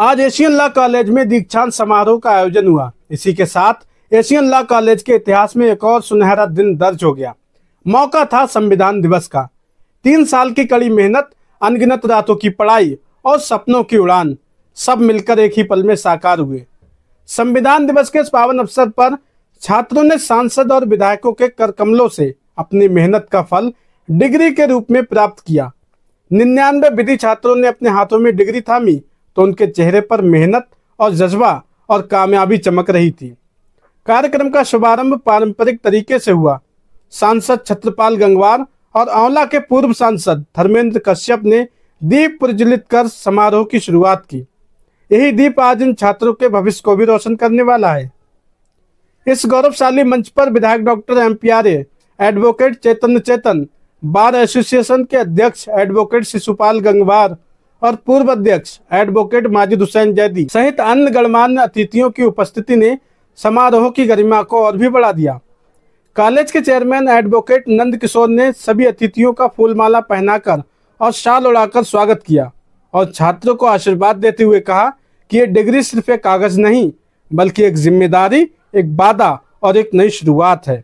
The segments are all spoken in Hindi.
आज एशियन लॉ कॉलेज में दीक्षांत समारोह का आयोजन हुआ। इसी के साथ एशियन लॉ कॉलेज के इतिहास में एक और सुनहरा दिन दर्ज हो गया। मौका था संविधान दिवस का। 3 साल की कड़ी मेहनत, अनगिनत रातों की पढ़ाई और सपनों की उड़ान सब मिलकर एक ही पल में साकार हुए। संविधान दिवस के इस पावन अवसर पर छात्रों ने सांसद और विधायकों के कर कमलों से अपनी मेहनत का फल डिग्री के रूप में प्राप्त किया। 99 विधि छात्रों ने अपने हाथों में डिग्री थामी तो उनके चेहरे पर मेहनत और जज्बा और कामयाबी चमक रही थी। कार्यक्रम का शुभारंभ पारंपरिक तरीके से हुआ। सांसद छत्रपाल गंगवार और आंवला के पूर्व सांसद धर्मेंद्र कश्यप ने दीप प्रज्वलित कर समारोह की शुरुआत की। यही दीप आज इन छात्रों के भविष्य को भी रोशन करने वाला है। इस गौरवशाली मंच पर विधायक डॉक्टर MP आर्य, एडवोकेट चेतन, बार एसोसिएशन के अध्यक्ष एडवोकेट शिशुपाल गंगवार और पूर्व अध्यक्ष एडवोकेट माजिद हुसैन जैदी सहित अन्य गणमान्य अतिथियों की उपस्थिति ने समारोह की गरिमा को और भी बढ़ा दिया। कॉलेज के चेयरमैन एडवोकेट नंद किशोर ने सभी अतिथियों का फूलमाला पहनाकर और शाल उड़ाकर स्वागत किया और छात्रों को आशीर्वाद देते हुए कहा कि ये डिग्री सिर्फ एक कागज नहीं बल्कि एक जिम्मेदारी, एक वादा और एक नई शुरुआत है।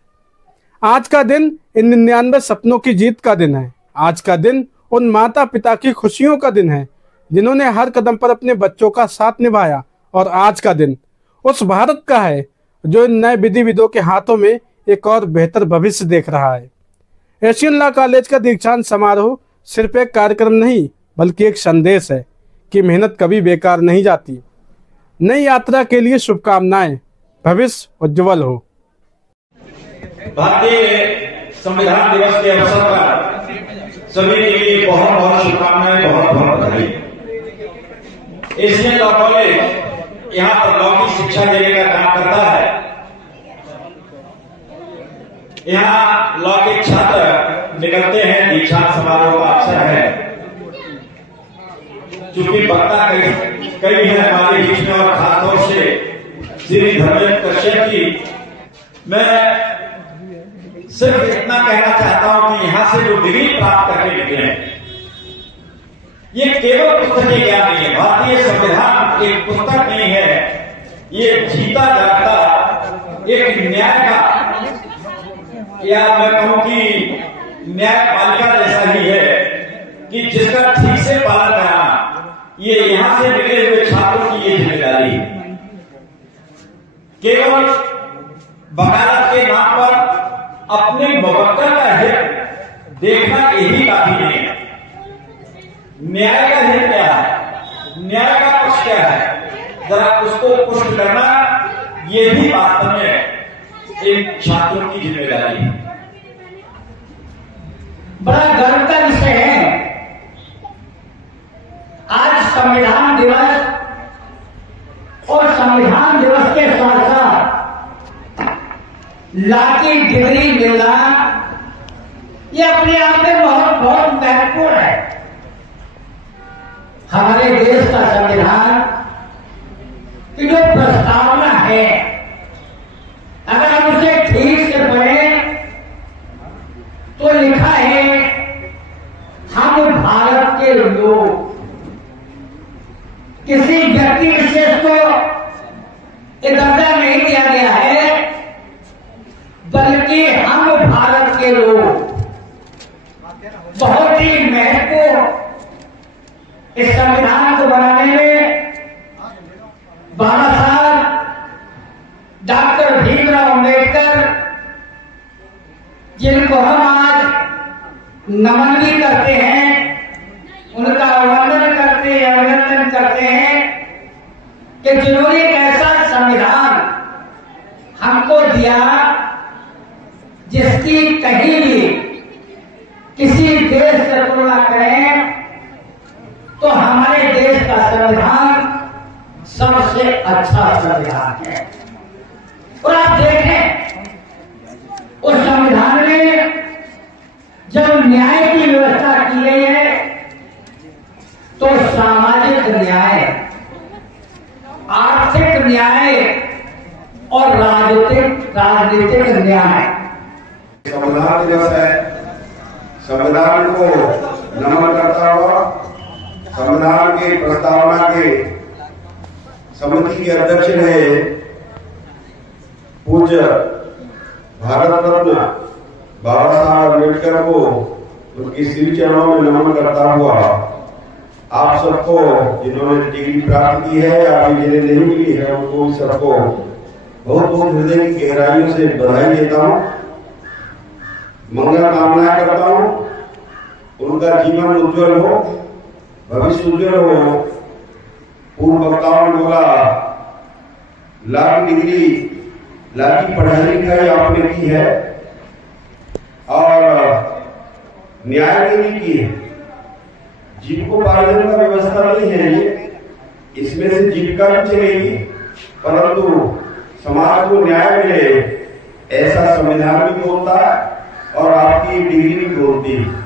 आज का दिन इन 99 सपनों की जीत का दिन है। आज का दिन उन माता पिता की खुशियों का दिन है जिन्होंने हर कदम पर अपने बच्चों का साथ निभाया। और आज का दिन उस भारत का है जो इन नए विधिविदों के हाथों में एक और बेहतर भविष्य देख रहा है। एशियन लॉ कॉलेज का दीक्षांत समारोह सिर्फ एक कार्यक्रम नहीं बल्कि एक संदेश है कि मेहनत कभी बेकार नहीं जाती। नई यात्रा के लिए शुभकामनाएं। भविष्य उज्जवल हो। भारतीय संविधान दिवस के अवसर पर सभी के लिए बहुत बहुत शुभकामनाएं, बहुत बहुत बधाई। एशियन लॉ कॉलेज यहाँ पर लॉ की शिक्षा देने का काम करता है। यहाँ लॉ के छात्र निकलते हैं, दीक्षांत समारोह का अवसर है। चूंकि वक्ता कई है हमारे बीच में और खासतौर से श्री धर्मेंद्र कश्यप जी, मैं सिर्फ इतना कहना चाहता हूं कि यहां से जो डिग्री प्राप्त करके निकले हैं ये केवल पुस्तकीय ज्ञान नहीं है। भारतीय संविधान एक पुस्तक नहीं है, ये जीता जागता एक न्याय का, या मैं कहूं कि न्यायपालिका जैसा ही है कि जिसका ठीक से पालन कराना ये यहां से निकले हुए छात्रों की ये जिम्मेदारी है। केवल वकालत के नाम पर अपने मुवक्किल का हित देखना यही काफी नहीं है। न्याय का हित क्या है, न्याय का पक्ष क्या है, जरा उसको पुष्ट करना ये भी वास्तव में इन छात्रों की जिम्मेदारी है। बड़ा गर्व का विषय है आज संविधान दिवस, और संविधान दिवस के साथ साथ लॉ की डिग्री मिलना ये अपने आप में बहुत बहुत महत्वपूर्ण है। हमारे देश का संविधान की जो प्रस्तावना है, अगर हम उसे ठीक से पढ़ें तो लिखा है हम भारत के लोग, किसी व्यक्ति विशेष को ये दर्जा नहीं दिया गया है बल्कि हम भारत के लोग। बहुत ही महत्वपूर्ण इस संविधान को बनाने में बाबा साहब डॉक्टर भीमराव अम्बेडकर, जिनको हम आज नमन भी करते हैं, उनका अभिनंदन करते हैं कि जिन्होंने एक ऐसा संविधान हमको दिया जिसकी कहीं भी किसी देश से तुलना करें तो हमारे देश का संविधान सबसे अच्छा संविधान है। और आप देखें उस संविधान में जब न्याय की व्यवस्था की गई है तो सामाजिक न्याय, आर्थिक न्याय और राजनीतिक न्याय। संविधान दिवस है, संविधान को नमन करता हुआ संविधान की प्रस्तावना के समिति के अध्यक्ष रहे पूज्य भारत रत्न बाबा साहब अम्बेडकर को उनकी श्री चरणों में नमन करता हुआ आप सबको जिन्होंने डिग्री प्राप्त की है या जिन्हें नहीं मिली है उनको सबको बहुत बहुत हृदय की गहराइयों से बधाई देता हूँ, मंगल कामनाएं करता हूँ। उनका जीवन उज्जवल हो, भविष्य उज्जवल हो। पूर्व वक्ताओं ने बोला लाख डिग्री लाख की पढ़ाई लिखाई आपने की है और न्याय के लिए की है। जीविकोपार्जन का व्यवस्था नहीं है ये, इसमें से जीविका भी चलेगी परंतु समाज को न्याय मिले ऐसा संविधान भी बोलता है और आपकी डिग्री भी बोलती है।